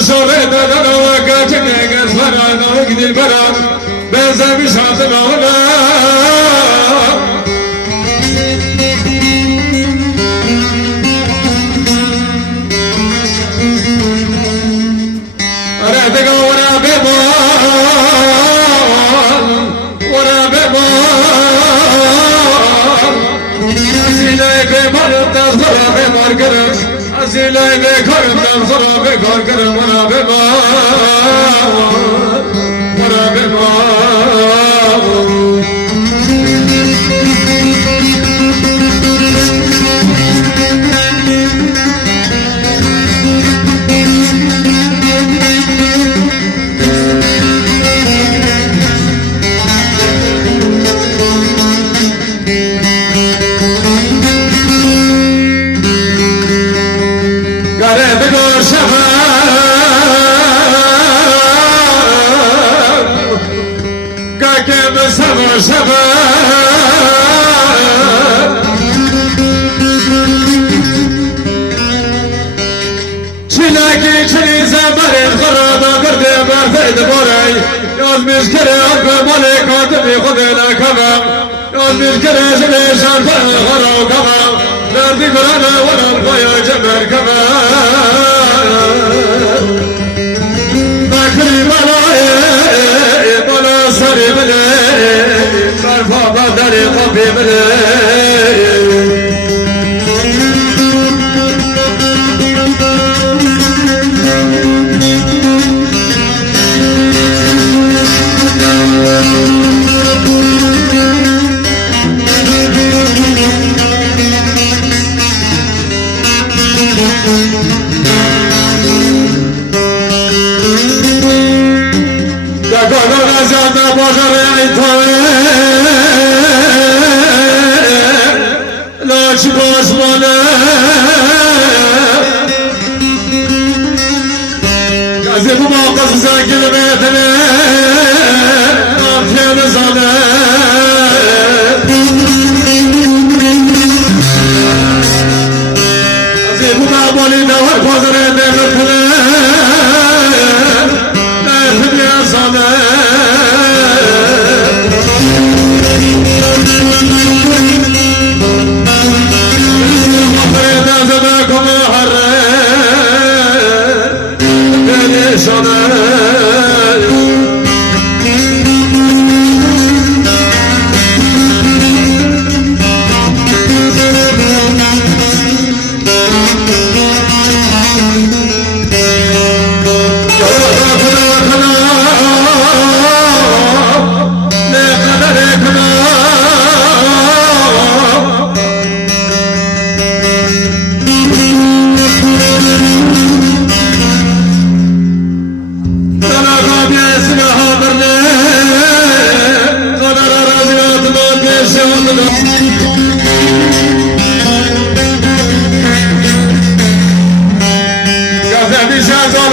da da da va kaçık eges bana da gidil bana Benzemiş hatın avına Azile Azile bekarından sonra میزگره آب مال کاتبی خود نکمم یاد میزگره شده شنفر خرا کمم دردی گرانه ولم پایا جمر کمم بکری بلای بلا سری بله Verdi kurana varan koyu cemer kamam Bakri Noć božmone Gazi bu mavkası sen kilometre Afiyene zane Gazi bu peşyatına